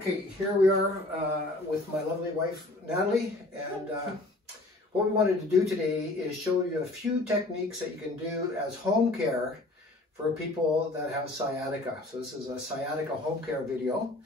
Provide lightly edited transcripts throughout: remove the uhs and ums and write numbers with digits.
Okay, here we are with my lovely wife, Natalie, and what we wanted to do today is show you a few techniques that you can do as home care for people that have sciatica. So this is a sciatica home care video.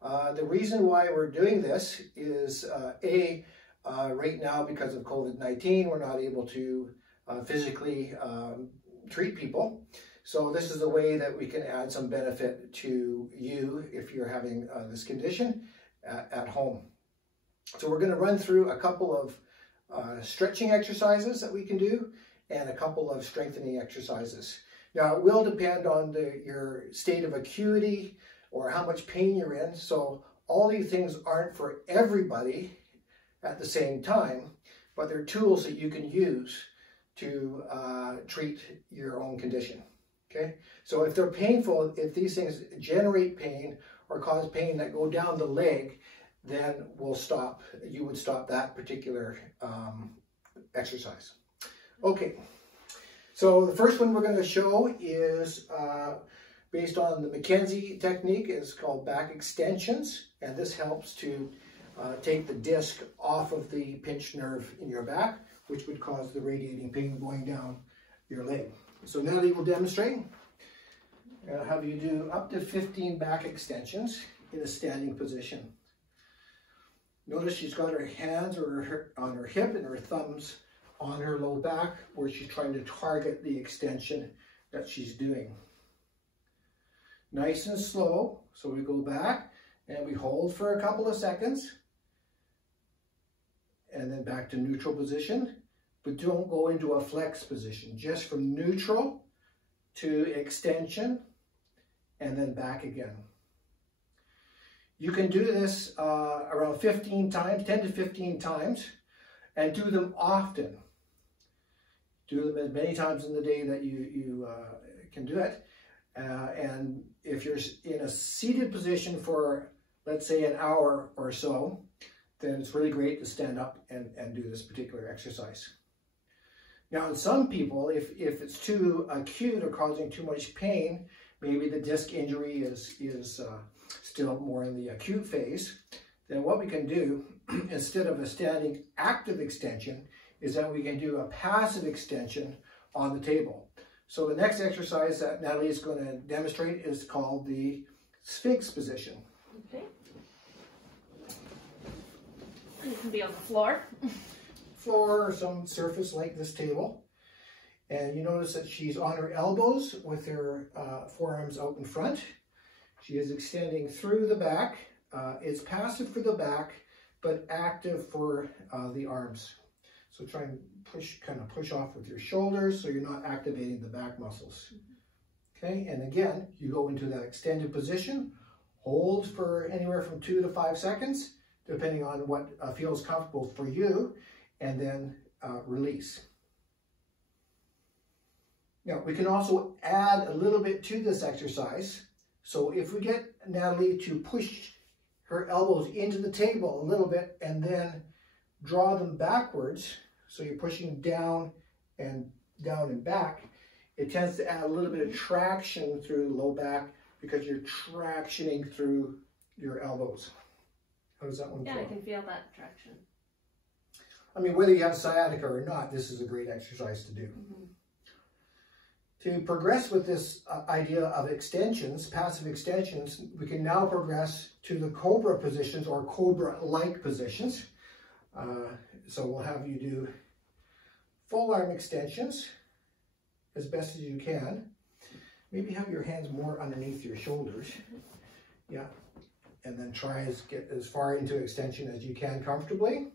The reason why we're doing this is, right now because of COVID-19, we're not able to physically treat people. So this is a way that we can add some benefit to you if you're having this condition at home. So we're going to run through a couple of stretching exercises that we can do and a couple of strengthening exercises. Now it will depend on your state of acuity or how much pain you're in. So all these things aren't for everybody at the same time, but they're tools that you can use to treat your own condition. Okay, so if they're painful, if these things generate pain or cause pain that go down the leg, then we'll stop. You would stop that particular exercise. Okay, so the first one we're going to show is based on the McKenzie technique. It's called back extensions, and this helps to take the disc off of the pinched nerve in your back, which would cause the radiating pain going down your leg. So Natalie will demonstrate. I'll have you do up to 15 back extensions in a standing position. Notice she's got her hands on her hip and her thumbs on her low back, where she's trying to target the extension that she's doing. Nice and slow. So we go back and we hold for a couple of seconds and then back to neutral position. But don't go into a flex position, just from neutral to extension and then back again. You can do this around 15 times, 10 to 15 times, and do them often. Do them as many times in the day that you can do it. And if you're in a seated position for, let's say, an hour or so, then it's really great to stand up and do this particular exercise. Now, in some people, if it's too acute or causing too much pain, maybe the disc injury is still more in the acute phase, then what we can do, instead of a standing active extension, is that we can do a passive extension on the table. So the next exercise that Natalie is going to demonstrate is called the Sphinx position. Okay. You can be on the floor. Floor or some surface like this table, and you notice that she's on her elbows with her forearms out in front. She is extending through the back. It's passive for the back, but active for the arms. So try and kind of push off with your shoulders so you're not activating the back muscles. Okay, and again, you go into that extended position, hold for anywhere from 2 to 5 seconds, depending on what feels comfortable for you, and then release. Now, we can also add a little bit to this exercise. So if we get Natalie to push her elbows into the table a little bit and then draw them backwards, so you're pushing down and back, it tends to add a little bit of traction through the low back because you're tractioning through your elbows. How does that one feel? Yeah, I can feel that traction. I mean, whether you have sciatica or not, this is a great exercise to do. Mm-hmm. To progress with this idea of extensions, passive extensions, we can now progress to the cobra positions or cobra-like positions. So we'll have you do full arm extensions as best as you can. Maybe have your hands more underneath your shoulders. Yeah. And then try to get as far into extension as you can comfortably.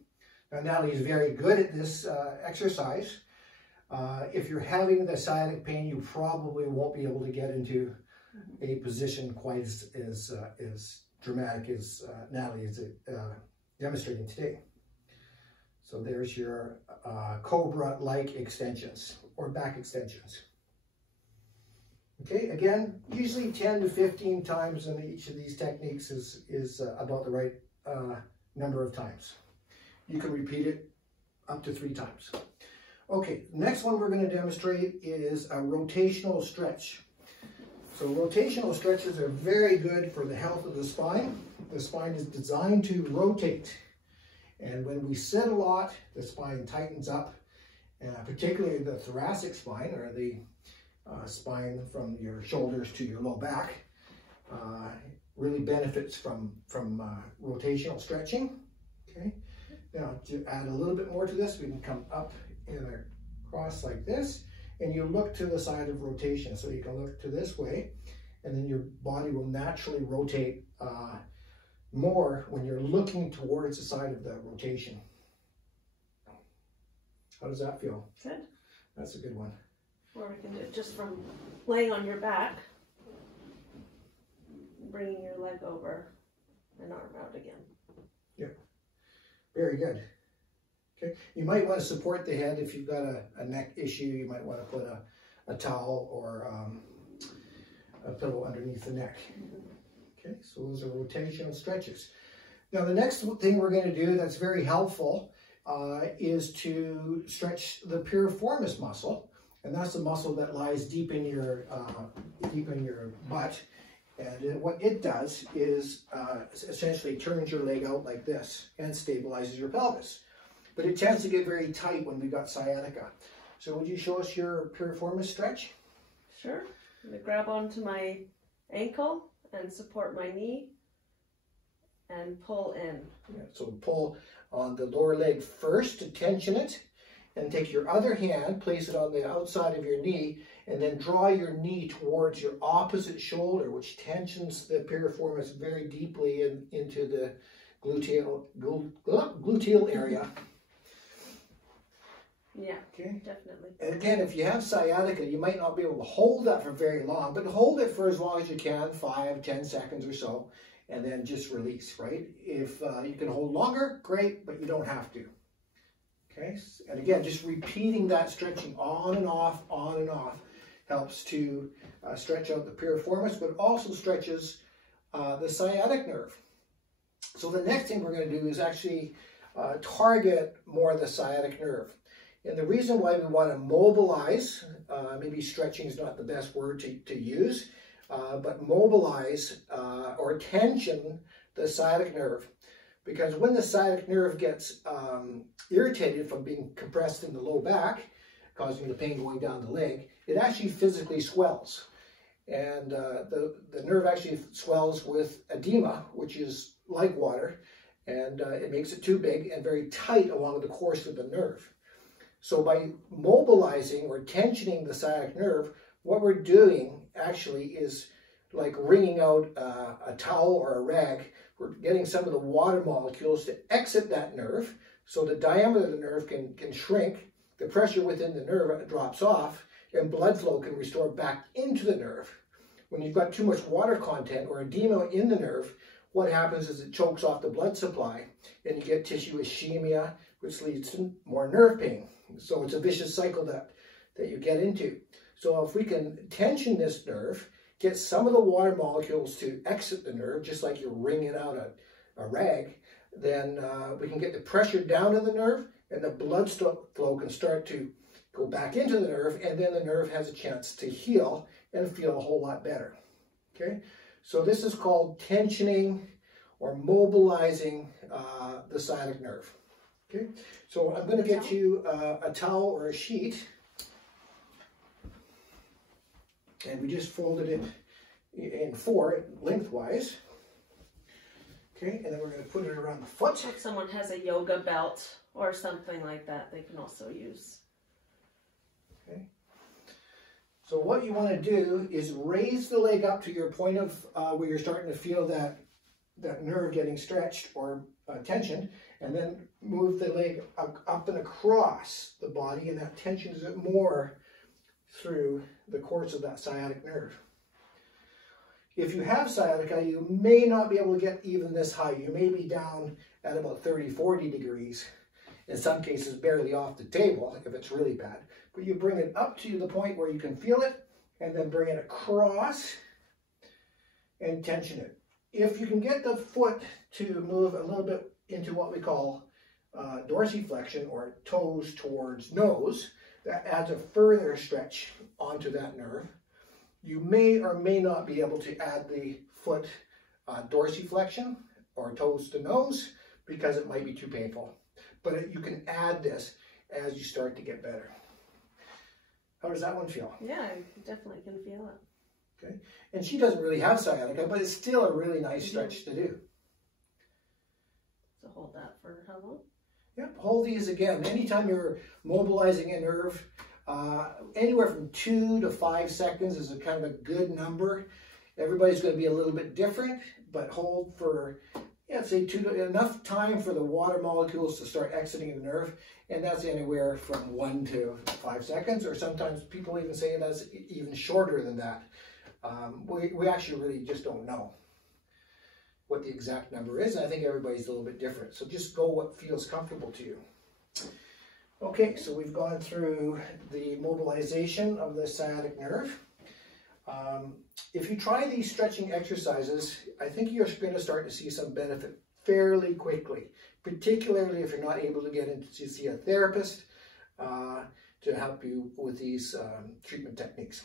Now, Natalie is very good at this exercise. If you're having the sciatic pain, you probably won't be able to get into a position quite as dramatic as Natalie is demonstrating today. So there's your cobra-like extensions or back extensions. Okay, again, usually 10 to 15 times in each of these techniques is about the right number of times. You can repeat it up to 3 times. Okay, next one we're going to demonstrate is a rotational stretch. So rotational stretches are very good for the health of the spine. The spine is designed to rotate. And when we sit a lot, the spine tightens up, particularly the thoracic spine, or the spine from your shoulders to your low back, really benefits from rotational stretching. Okay. Now to add a little bit more to this, we can come up and across like this, and you look to the side of rotation. So you can look to this way, and then your body will naturally rotate more when you're looking towards the side of the rotation. How does that feel? Good. That's a good one. Or we can do it just from laying on your back, bringing your leg over and arm out again. Yeah, very good. Okay, you might want to support the head if you've got a neck issue. You might want to put a towel or a pillow underneath the neck. Okay, so those are rotational stretches. Now the next thing we're going to do that's very helpful is to stretch the piriformis muscle, and that's the muscle that lies deep in your butt. And what it does is essentially turns your leg out like this and stabilizes your pelvis. But it tends to get very tight when we got sciatica. So would you show us your piriformis stretch? Sure. I'm going to grab onto my ankle and support my knee and pull in. Yeah, so pull on the lower leg first to tension it, and take your other hand, place it on the outside of your knee, and then draw your knee towards your opposite shoulder, which tensions the piriformis very deeply into the gluteal area. Yeah, okay, definitely. And again, if you have sciatica, you might not be able to hold that for very long, but hold it for as long as you can, 5-10 seconds or so, and then just release, right? If you can hold longer, great, but you don't have to. Okay, and again, just repeating that stretching on and off helps to stretch out the piriformis, but also stretches the sciatic nerve. So the next thing we're going to do is actually target more the sciatic nerve. And the reason why we want to mobilize, maybe stretching is not the best word to use, but mobilize or tension the sciatic nerve. Because when the sciatic nerve gets irritated from being compressed in the low back, causing the pain going down the leg, it actually physically swells. And the nerve actually swells with edema, which is like water, and it makes it too big and very tight along the course of the nerve. So by mobilizing or tensioning the sciatic nerve, what we're doing actually is like wringing out a towel or a rag. We're getting some of the water molecules to exit that nerve, so the diameter of the nerve can shrink, the pressure within the nerve drops off, and blood flow can restore back into the nerve. When you've got too much water content or edema in the nerve, what happens is it chokes off the blood supply, and you get tissue ischemia, which leads to more nerve pain. So it's a vicious cycle that you get into. So if we can tension this nerve, get some of the water molecules to exit the nerve, just like you're wringing out a rag, then we can get the pressure down in the nerve, and the blood flow can start to go back into the nerve, and then the nerve has a chance to heal and feel a whole lot better. Okay, so this is called tensioning or mobilizing the sciatic nerve. Okay, so I'm going to get you a towel or a sheet, and we just folded it in 4 lengthwise. Okay, and then we're going to put it around the foot. If someone has a yoga belt or something like that, they can also use. Okay. So what you want to do is raise the leg up to your point of where you're starting to feel that nerve getting stretched or tensioned, and then move the leg up and across the body, and that tensions it more through the course of that sciatic nerve. If you have sciatica, you may not be able to get even this high. You may be down at about 30-40 degrees, in some cases barely off the table if it's really bad. But you bring it up to the point where you can feel it, and then bring it across and tension it. If you can get the foot to move a little bit into what we call dorsiflexion, or toes towards nose, that adds a further stretch onto that nerve. You may or may not be able to add the foot dorsiflexion or toes to nose because it might be too painful. But you can add this as you start to get better. How does that one feel? Yeah, I definitely can feel it. Okay. And she doesn't really have sciatica, but it's still a really nice stretch to do. So hold that for how long? Yep, hold these again. Anytime you're mobilizing a nerve, anywhere from 2 to 5 seconds is a kind of a good number. Everybody's going to be a little bit different, but hold for, yeah, say enough time for the water molecules to start exiting the nerve, and that's anywhere from 1 to 5 seconds, or sometimes people even say that's even shorter than that. We actually really just don't know what the exact number is. I think everybody's a little bit different. So just go what feels comfortable to you. Okay, so we've gone through the mobilization of the sciatic nerve. If you try these stretching exercises, I think you're going to start to see some benefit fairly quickly, particularly if you're not able to get in to see a therapist to help you with these treatment techniques.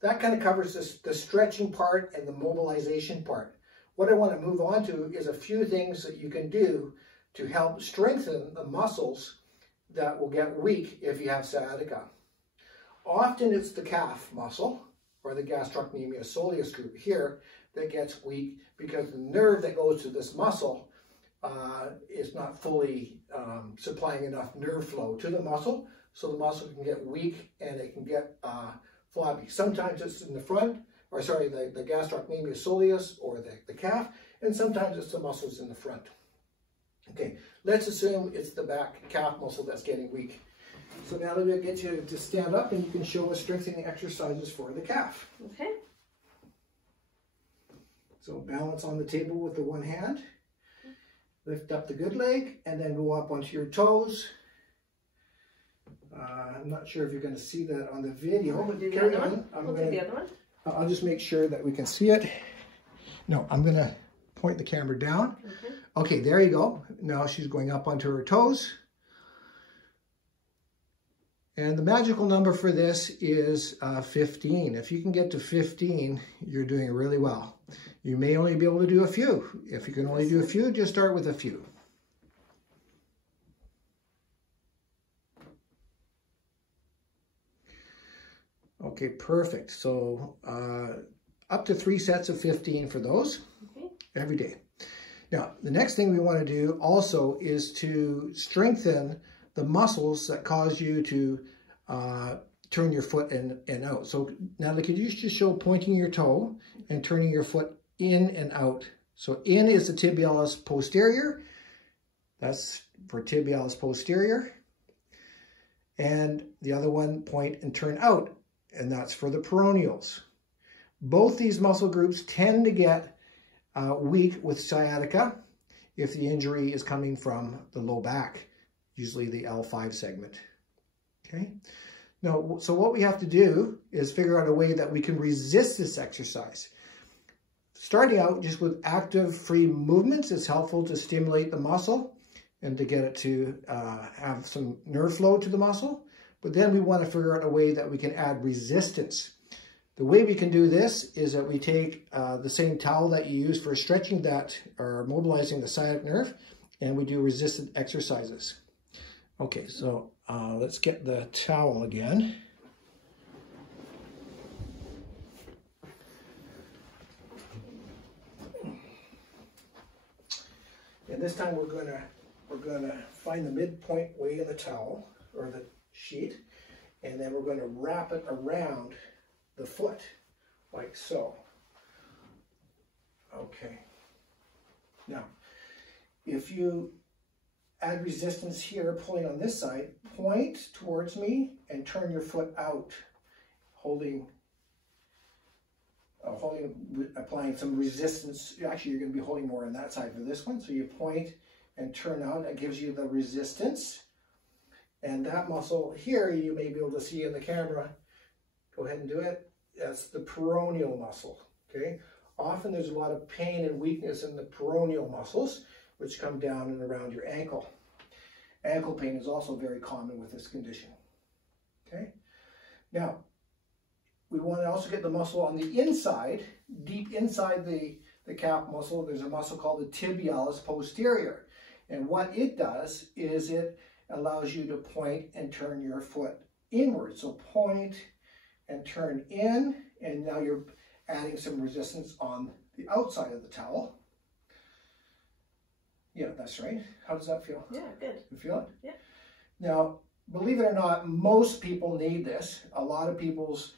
That kind of covers the stretching part and the mobilization part. What I want to move on to is a few things that you can do to help strengthen the muscles that will get weak if you have sciatica. Often it's the calf muscle or the gastrocnemius soleus group here that gets weak because the nerve that goes to this muscle is not fully supplying enough nerve flow to the muscle, so the muscle can get weak and it can get flabby. Sometimes it's in the front, or sorry, the gastrocnemius soleus or the calf, and sometimes it's the muscles in the front. Okay, let's assume it's the back calf muscle that's getting weak. So now let me get you to stand up and you can show us strengthening exercises for the calf. Okay. So balance on the table with the one hand, lift up the good leg, and then go up onto your toes. I'm not sure if you're going to see that on the video, but carry on. We'll do the other one. I'll just make sure that we can see it. No, I'm going to point the camera down. Okay, there you go. Now she's going up onto her toes. And the magical number for this is 15. If you can get to 15, you're doing really well. You may only be able to do a few. If you can only do a few, just start with a few. Okay, perfect. So up to 3 sets of 15 for those every day. Now, the next thing we want to do also is to strengthen the muscles that cause you to turn your foot in and out. So Natalie, could you just show pointing your toe and turning your foot in and out? So in is the tibialis posterior. That's for tibialis posterior. And the other one, point and turn out. And that's for the peroneals. Both these muscle groups tend to get weak with sciatica if the injury is coming from the low back, usually the L5 segment. Okay. Now, so what we have to do is figure out a way that we can resist this exercise. Starting out just with active free movements is helpful to stimulate the muscle and to get it to have some nerve flow to the muscle. But then we want to figure out a way that we can add resistance. The way we can do this is that we take the same towel that you use for stretching that or mobilizing the sciatic nerve, and we do resistant exercises. Okay, so let's get the towel again. And this time we're gonna find the midpoint way of the towel or the sheet, and then we're going to wrap it around the foot like so. Okay. Now, if you add resistance here, pulling on this side, point towards me and turn your foot out, applying some resistance. Actually, you're going to be holding more on that side for this one. So you point and turn out. That gives you the resistance. And that muscle here, you may be able to see in the camera. Go ahead and do it. That's the peroneal muscle, okay? Often there's a lot of pain and weakness in the peroneal muscles, which come down and around your ankle. Ankle pain is also very common with this condition, okay? Now, we want to also get the muscle on the inside, deep inside the calf muscle. There's a muscle called the tibialis posterior. And what it does is it allows you to point and turn your foot inward. So point and turn in, and now you're adding some resistance on the outside of the towel. Yeah, that's right. How does that feel? Yeah, good. You feel it? Yeah. Now, believe it or not, most people need this. A lot of people's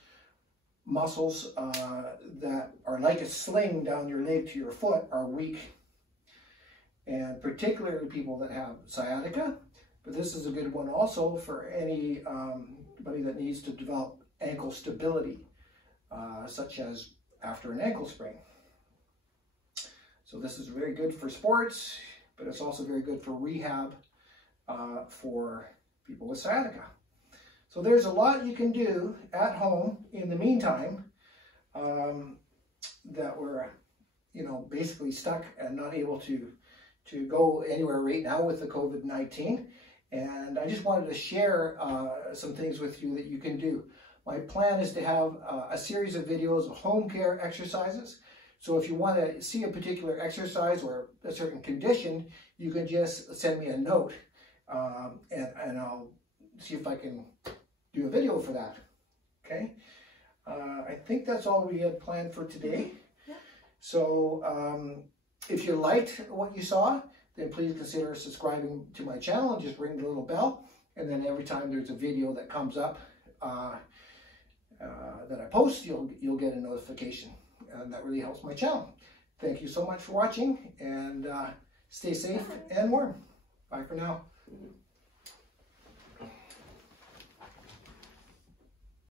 muscles that are like a sling down your leg to your foot are weak. And particularly people that have sciatica. But this is a good one also for anybody that needs to develop ankle stability, such as after an ankle sprain. So this is very good for sports, but it's also very good for rehab for people with sciatica. So there's a lot you can do at home in the meantime that we're, basically stuck and not able to go anywhere right now with the COVID-19. And I just wanted to share some things with you that you can do. My plan is to have a series of videos of home care exercises. So if you want to see a particular exercise or a certain condition, you can just send me a note and I'll see if I can do a video for that. Okay? I think that's all we had planned for today. Yeah. So if you liked what you saw, then please consider subscribing to my channel and just ring the little bell. And then every time there's a video that comes up that I post, you'll get a notification. And that really helps my channel. Thank you so much for watching, and stay safe and warm. Bye for now.